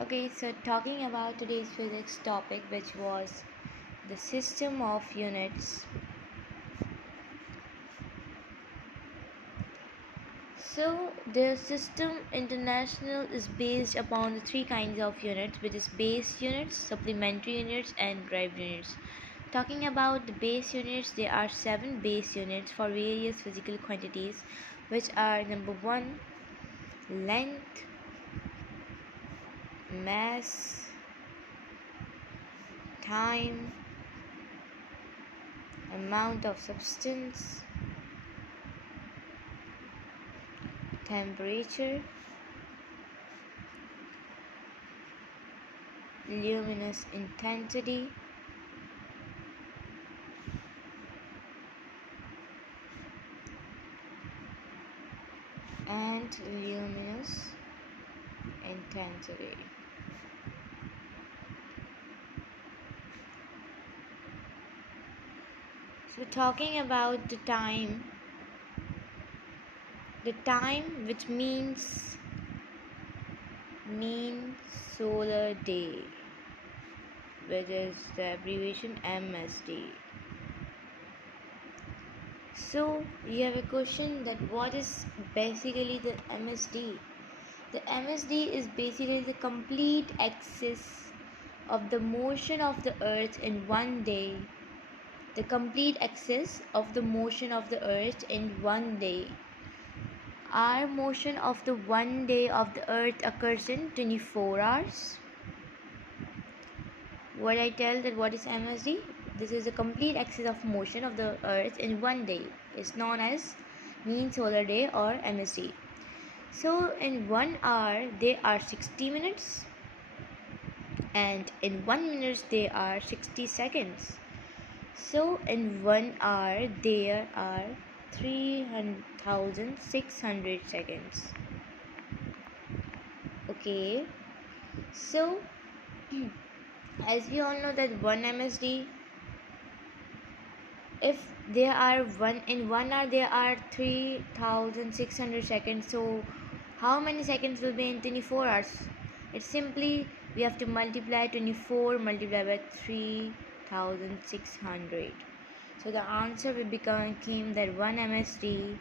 Okay, so talking about today's physics topic, which was the system of units. So, the system international is based upon the three kinds of units, which is base units, supplementary units, and derived units. Talking about the base units, there are 7 base units for various physical quantities, which are number 1, length, mass, time, amount of substance, temperature, luminous intensity, and luminous intensity. So talking about the time which mean solar day, which is the abbreviation MSD. So you have a question that what is basically the MSD? The MSD is basically the complete axis of the motion of the earth in one day. The complete axis of the motion of the earth in one day. Our motion of the one day of the earth occurs in 24 hours. What I tell that what is MSD? This is the complete axis of motion of the earth in one day. It's known as mean solar day or MSD. So in 1 hour there are 60 minutes, and in 1 minute there are 60 seconds. So in 1 hour there are 3,600 seconds. Okay, so as we all know that 1 MSD, if there are 1 hour there are 3,600 seconds, so how many seconds will be in 24 hours? It's simply we have to multiply 24 multiplied by 3,600. So the answer will came that 1 MSD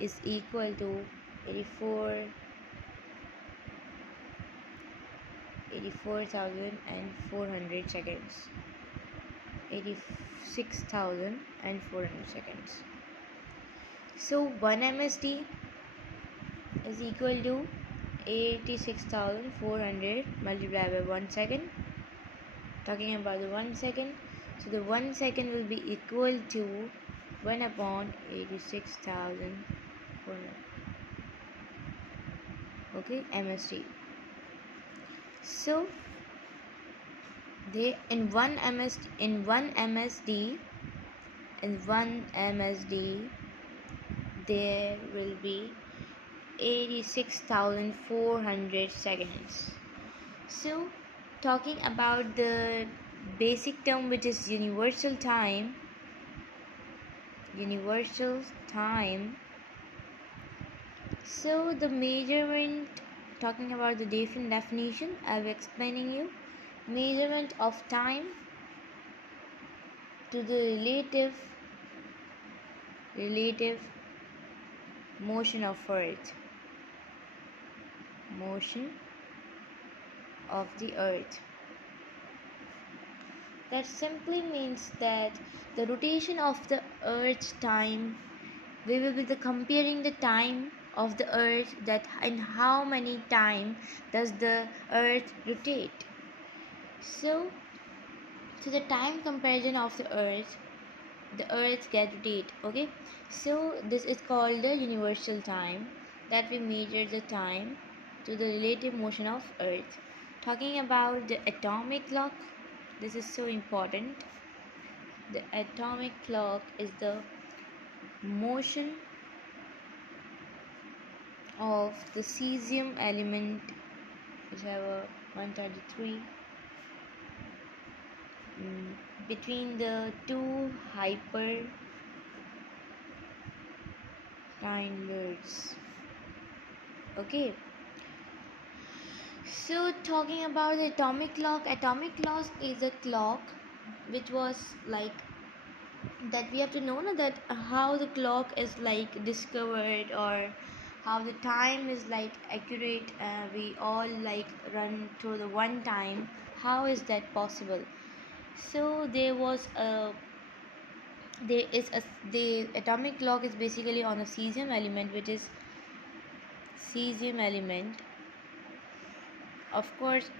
is equal to 84,400 seconds. 86,400 seconds. So 1 MSD is equal to 86,400 multiplied by 1 second. Talking about the 1 second, so the 1 second will be equal to 1 upon 86,400. Okay, MSD. So they in 1 MSD there will be 86,400 seconds. So talking about the basic term, which is universal time. So the measurement, talking about the different definition, I'll be explaining you. Measurement of time to the relative motion of earth. Motion of the earth. That simply means that the rotation of the earth's time, we will be comparing the time of the earth, that in how many time does the earth rotate. So the time comparison of the earth get rotate. Okay, so this is called the universal time, that we measure the time to the relative motion of earth. Talking about the atomic clock, this is so important. The atomic clock is the motion of the cesium element, which have a 133, between the two hyper tiny birds. Okay, So talking about the atomic clock is a clock which was like that we have to know, that how the clock is like discovered, or how the time is like accurate. We all like run through the one time. How is that possible? So there is a the atomic clock is basically on a cesium element, which is cesium element. Of course,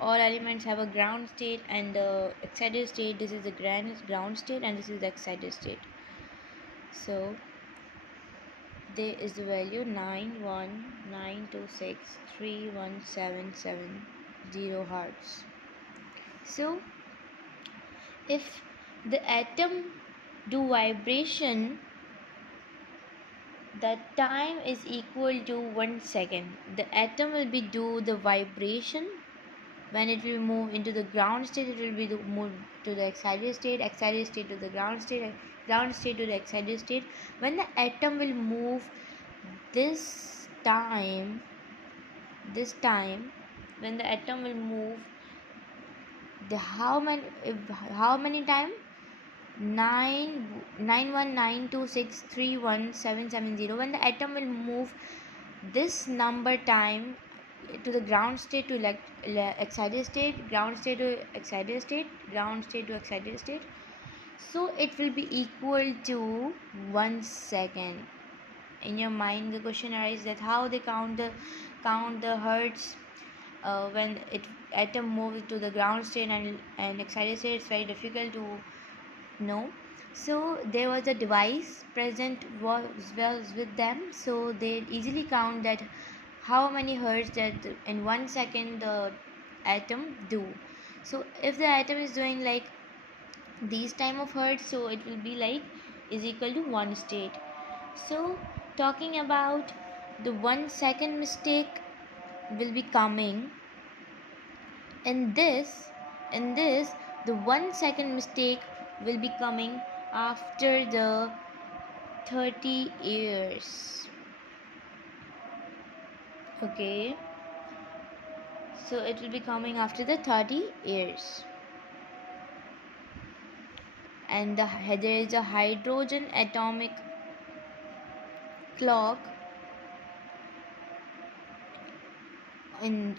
all elements have a ground state and the excited state. This is the ground state and this is the excited state. So there is the value 9192631770 hertz. So if the atom do vibration, the time is equal to 1 second. The atom will be do the vibration. When it will move into the ground state, it will be move to the excited state to the ground state to the excited state. When the atom will move this time, when the atom will move the how many time, 99192631770, when the atom will move this number time to the ground state to excited state, ground state to excited state, ground state to excited state, so it will be equal to 1 second. In your mind the question arises that how they count the hertz when it atom moves to the ground state and excited state. It's very difficult to know. So there was a device present was with them, so they easily count that how many hertz that in 1 second the atom do. So if the atom is doing like these time of hertz, so it will be like is equal to 1 state. So talking about the 1 second mistake will be coming in this the 1 second mistake will be coming after the 30 years. Okay, so it will be coming after the 30 years. And there is a hydrogen atomic clock.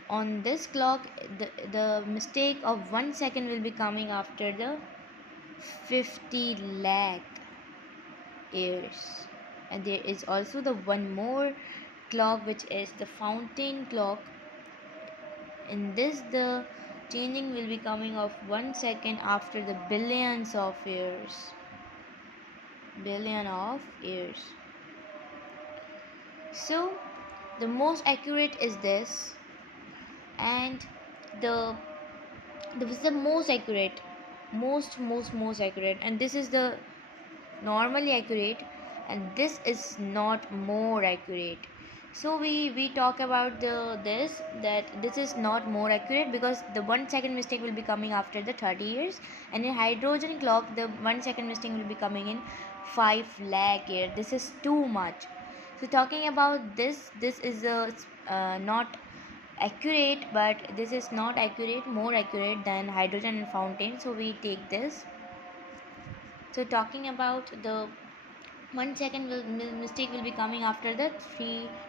On this clock, the mistake of 1 second will be coming after the 50 lakh years. And there is also the one more clock, which is the fountain clock. In this, the changing will be coming of 1 second after the billions of years. So the most accurate is this, and this is the most accurate, most accurate, and this is the normally accurate, and this is not more accurate. So we talk about this is not more accurate because the 1 second mistake will be coming after the 30 years, and in hydrogen clock the 1 second mistake will be coming in 5 lakh years. This is too much. So talking about this is not accurate, but this is not accurate, more accurate than hydrogen and fountain, so we take this. So talking about the 1 second mistake will be coming after the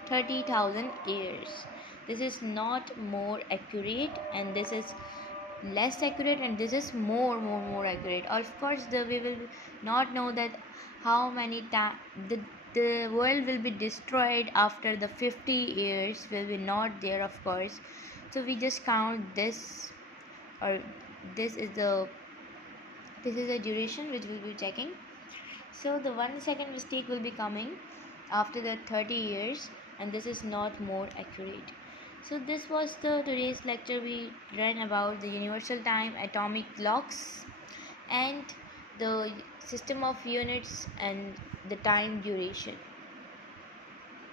30,000 years. This is not more accurate, and this is less accurate, and this is more accurate. Of course, we will not know that how many times the world will be destroyed after the 50 years will be not there, of course. So we just count this, or this is the duration which we will be checking. So the 1 second mistake will be coming after the 30 years, and this is not more accurate. So this was the today's lecture. We learned about the universal time, atomic clocks, and the system of units and the time duration.